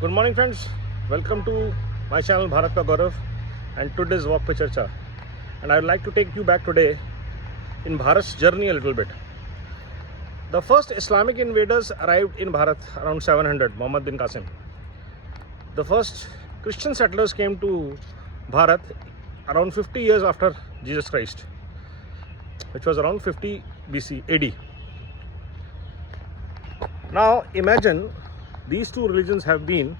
Good morning, friends. Welcome to my channel Bharat Ka Gaurav and today's Walk Pe Charcha. And I would like to take you back today in Bharat's journey a little bit. The first Islamic invaders arrived in Bharat around 700, Muhammad bin Qasim. The first Christian settlers came to Bharat around 50 years after Jesus Christ, which was around 50 BC AD. Now imagine these two religions have been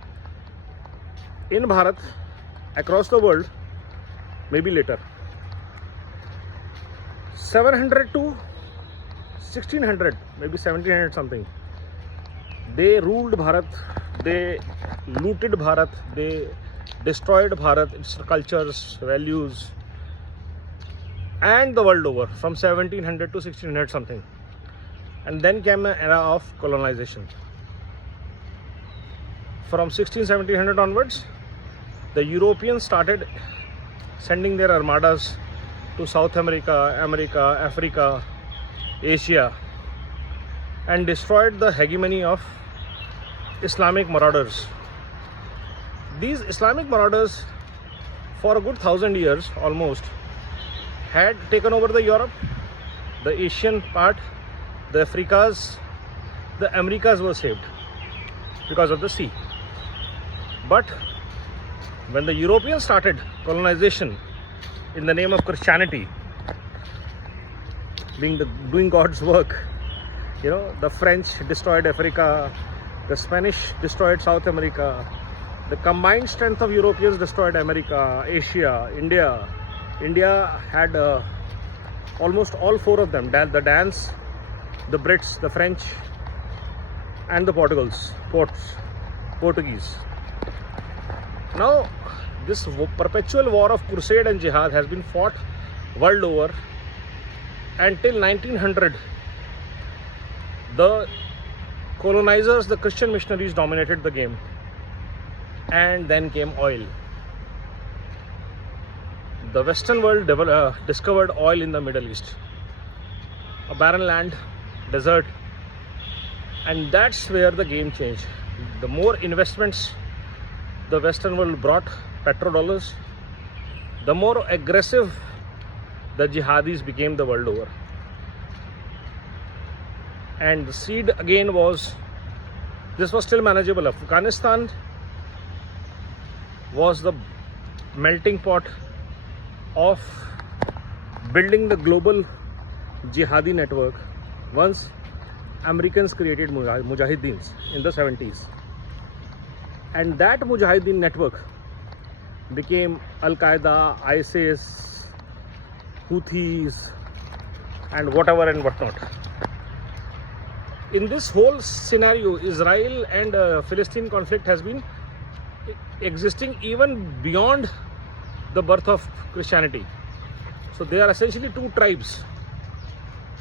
in Bharat across the world, maybe later. 700 to 1600, maybe 1700 something. They ruled Bharat, they looted Bharat, they destroyed Bharat, its cultures, values, and the world over from 1700 to 1600 something. And then came an era of colonization. From 1700 onwards, the Europeans started sending their armadas to South America, Africa, Asia, and destroyed the hegemony of Islamic marauders. These Islamic marauders, for a good 1,000 years almost, had taken over the Europe, the Asian part, the Africas, the Americas were saved because of the sea. But when the Europeans started colonization in the name of Christianity, doing God's work, the French destroyed Africa, the Spanish destroyed South America, the combined strength of Europeans destroyed America, Asia, India. India had almost all four of them: the Danes, the Brits, the French, and the Portuguese. Now, this perpetual war of crusade and jihad has been fought world over until 1900. The colonizers, the Christian missionaries, dominated the game, and then came oil. The Western world discovered oil in the Middle East, a barren land, desert, and that's where the game changed. The more investments the Western world brought, petrodollars, the more aggressive the jihadis became the world over. And the seed again was still manageable. Afghanistan was the melting pot of building the global jihadi network once Americans created Mujahideens in the 70s. And that Mujahideen network became Al-Qaeda, ISIS, Houthis, and whatever and whatnot. In this whole scenario, Israel and Philistine conflict has been existing even beyond the birth of Christianity. So they are essentially two tribes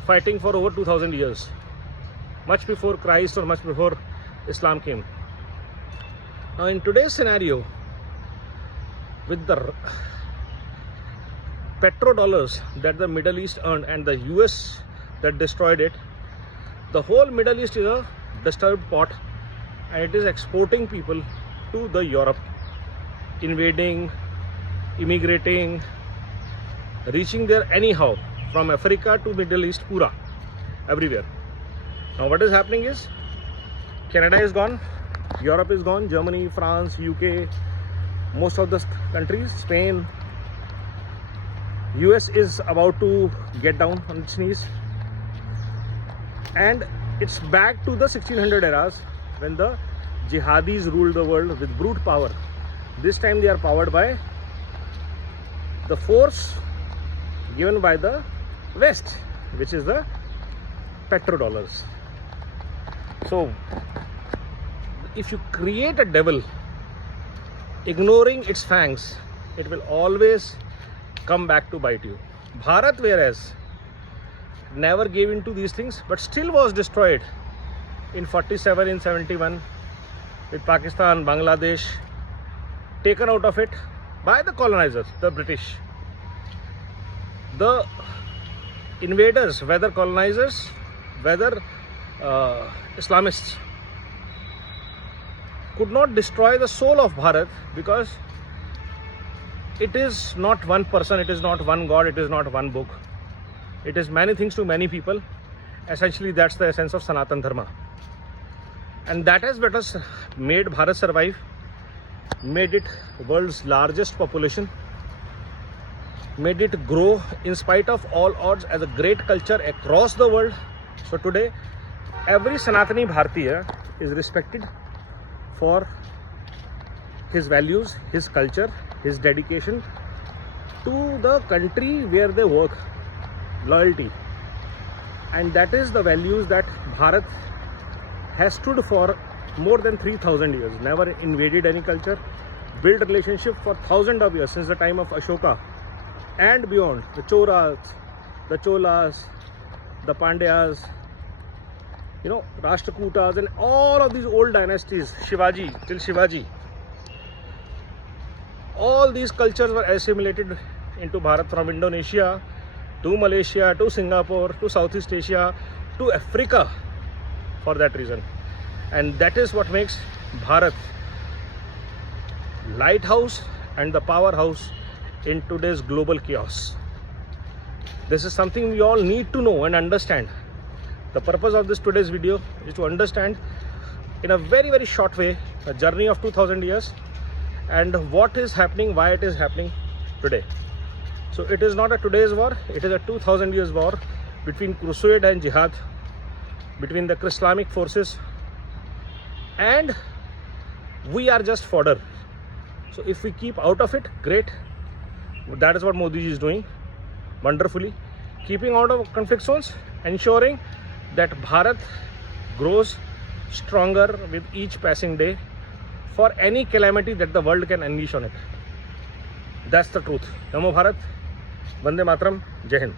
fighting for over 2000 years, much before Christ or much before Islam came. Now in today's scenario, with the petrodollars that the Middle East earned and the US that destroyed it, the whole Middle East is a disturbed pot, and it is exporting people to the Europe, invading, immigrating, reaching there anyhow, from Africa to Middle East, pura, everywhere. Now what is happening is, Canada is gone, Europe is gone, Germany, France, UK, most of the countries, Spain, US is about to get down on its knees, and it's back to the 1600 eras when the jihadis ruled the world with brute power. This time they are powered by the force given by the West, which is the petrodollars. So if you create a devil ignoring its fangs, it will always come back to bite you. Bharat, whereas, never gave in to these things, but still was destroyed in 47, in 71, with Pakistan, Bangladesh taken out of it by the colonizers, the British. The invaders, whether colonizers, whether Islamists, could not destroy the soul of Bharat, because it is not one person, it is not one God, it is not one book. It is many things to many people. Essentially, that's the essence of Sanatan Dharma. And that is what has made Bharat survive, made it world's largest population, made it grow in spite of all odds as a great culture across the world. So today, every Sanatani Bharatiya is respected for his values, his culture, his dedication to the country where they work, loyalty. And that is the values that Bharat has stood for more than 3,000 years. Never invaded any culture, built relationship for thousands of years, since the time of Ashoka and beyond. The Cholas, the Cholas, the Pandyas, Rashtrakutas, and all of these old dynasties, Shivaji, till Shivaji. All these cultures were assimilated into Bharat, from Indonesia to Malaysia to Singapore to Southeast Asia to Africa, for that reason. And that is what makes Bharat lighthouse and the powerhouse in today's global chaos. This is something we all need to know and understand. The purpose of this today's video is to understand in a very, very short way a journey of 2000 years and what is happening, why it is happening today. So it is not a today's war, it is a 2000 years war between crusade and jihad, between the Islamic forces, and we are just fodder. So if we keep out of it, great. That is what Modi ji is doing wonderfully, keeping out of conflict zones, ensuring that Bharat grows stronger with each passing day for any calamity that the world can unleash on it. That's the truth. Namo Bharat, Vande Mataram, Jai Hind.